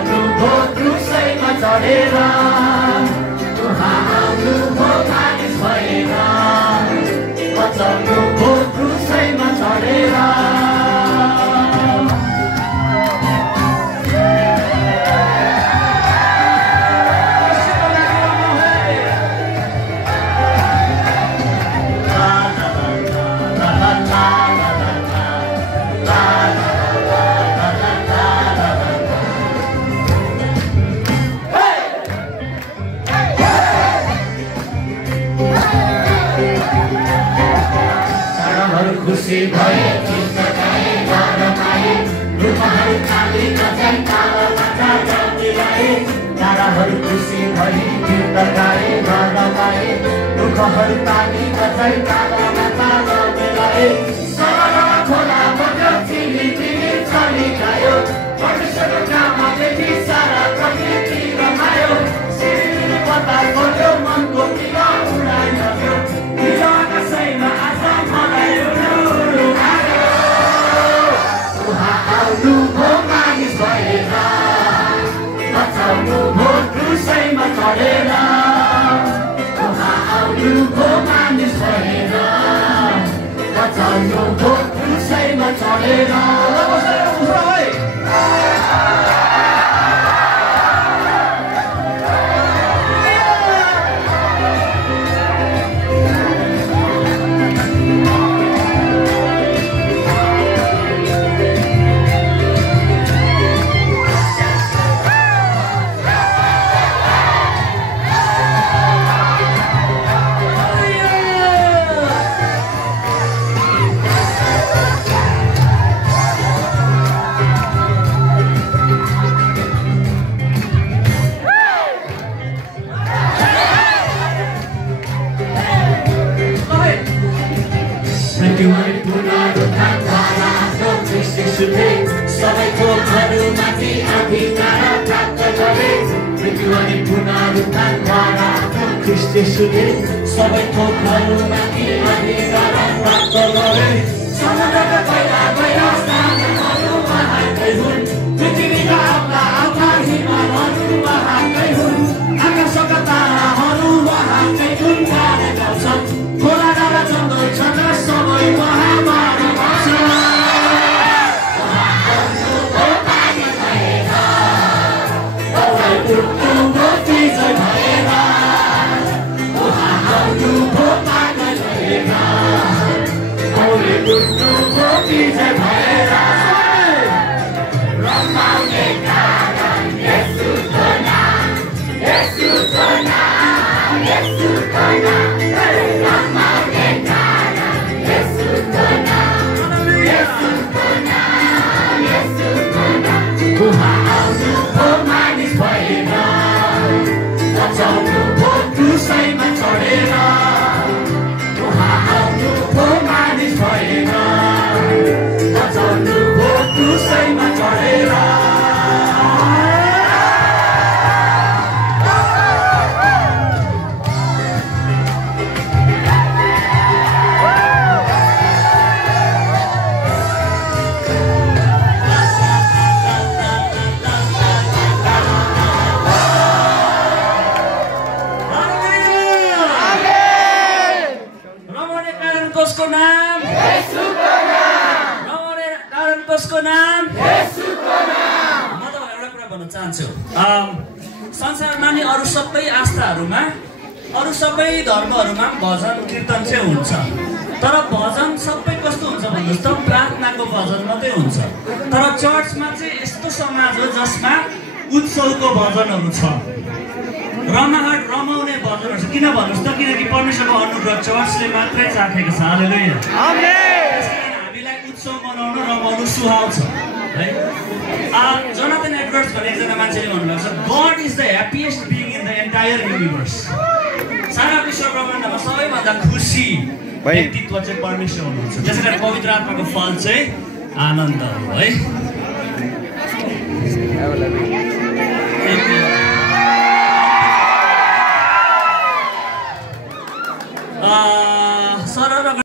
बचाउनुभयो क्रुसैमा चढेर उहाँ आउनुभयो मानिस भएर बचाउनुभयो क्रुसैमा चढेर खुसी भए गीत गाए गाना गाए रुखहरू काली कतै कालो माता जमिलाए ताराहरू खुसी भए गीत गाए गाना गाए रुखहरू काली कतै कालो माता जमिलाए सरोवरमा खोला बग्यो चिली चिली चली गयो परमेश्वरको नाममा देखि सारा प्रकृति रमायो सिरिरी बतास बग्यो मनको किरा उडाइ लग्यो किरा कसैमा आज मलाई आउनुभयो मानिस भएर बचाउनुभयो क्रुसैमा चढेर उहाँ आउनुभयो मानिस भएर बचाउनुभयो क्रुसैमा चढेर सबैको घरमाथि अधिकार प्राप्त गरे मृत्यु अनि पुनरुत्थानद्वारा ख्रीष्ट येशूले सबैको घरमाथि अधिकार प्राप्त गरे समुद्रका पहिला पहिला स्थानहरू उहाँकै हुन् पृथ्वीका अग्ला अग्ला हिमालहरू उहाँकै हुन् आकाशका ताराहरू उहाँकै हुन् गाना गाउँछन् खोला डाँडा जङ्गल छन् र सबै उहाँबाट क्रुसैमा चढेर उहाँ आउनुभयो मानिस भएर बचाउनुभयो क्रुसैमा चढेर संसारमा नि अरू सबै आस्थाहरूमा अरू सबै धर्महरूमा भजन कीर्तन चाहिँ हुन्छ तर भजन सबै कस्तो हुन्छ भन्नुहोस् त प्रार्थनाको भजन मात्रै हुन्छ तर चर्चमा चाहिँ यस्तो समाज हो जसमा उत्सवको भजनहरू छ रमाहट रमाउने भजनहरू छ किन भन्नुहोस् त किनकि परमेश्वरको अनुग्रह चर्चले मात्रै चाखेको छ हालेलुया आमेन त्यसकारण हामीलाई उत्सव मनाउन रमाउनु सुहाउँछ है जोनाथन एडवर्ड्स भन्ने एकजना मान्छेले भन्नुभएको छ God is the happiest being in the entire universe सारा विश्व ब्रह्माण्डमा सबैभन्दा खुसी व्यक्तित्व चाहिँ परमेश्वर हुनुहुन्छ त्यसैकारण पवित्र आत्माको फल चाहिँ आनन्द हो है